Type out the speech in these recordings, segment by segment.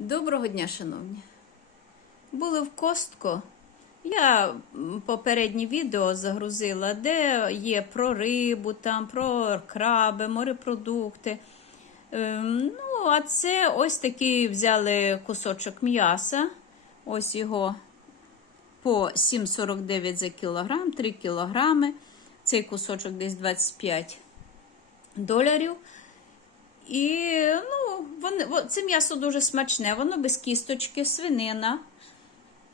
Доброго дня, шановні. Були в Костко. Я попереднє відео загрузила, де є про рибу, там, про краби, морепродукти. Ем, ну, а це ось такий взяли кусочок м'яса. Ось його по 7,49 за кілограм, 3 кілограми. Цей кусочок десь 25 доларів. І вони, це м'ясо дуже смачне, воно без кісточки, свинина.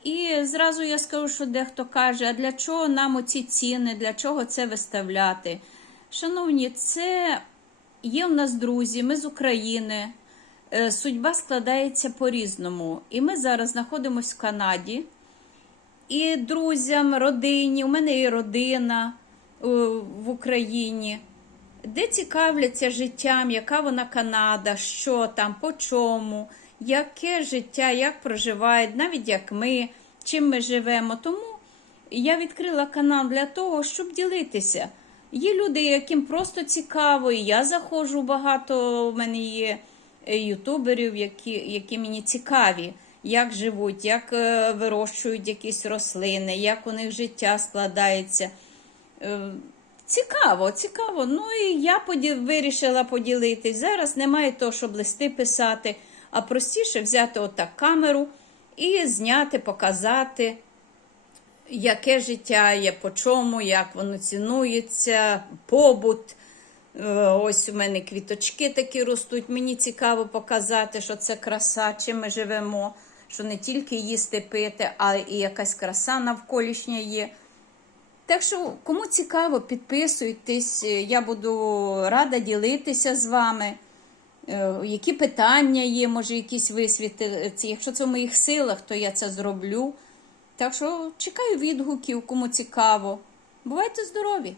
І зразу я скажу, що дехто каже, а для чого нам оці ціни, для чого це виставляти? Шановні, це є в нас друзі, ми з України. Е, Судьба складається по-різному. І ми зараз знаходимося в Канаді. І друзям, родині, у мене є родина е, в Україні, де цікавляться життям, яка вона Канада, що там, по чому, яке життя, як проживають, навіть як ми, чим ми живемо. Тому я відкрила канал для того, щоб ділитися. Є люди, яким просто цікаво, і я заходжу багато. У мене є е, ютуберів, які, які мені цікаві, як живуть, як е, вирощують якісь рослини, як у них життя складається. Цікаво, цікаво. Ну і я поді... вирішила поділитись. Зараз немає того, щоб листи писати, а простіше взяти отак камеру і зняти, показати, яке життя є, по чому, як воно цінується, побут. Е, Ось у мене квіточки такі ростуть. Мені цікаво показати, що це краса, чим ми живемо, що не тільки їсти пити, а і якась краса навколишня є. Так що, кому цікаво, підписуйтесь, е, я буду рада ділитися з вами. Е, Які питання є, може, якісь висвітлити. Якщо це в моїх силах, то я це зроблю. Так що чекаю відгуків, кому цікаво. Бувайте здорові!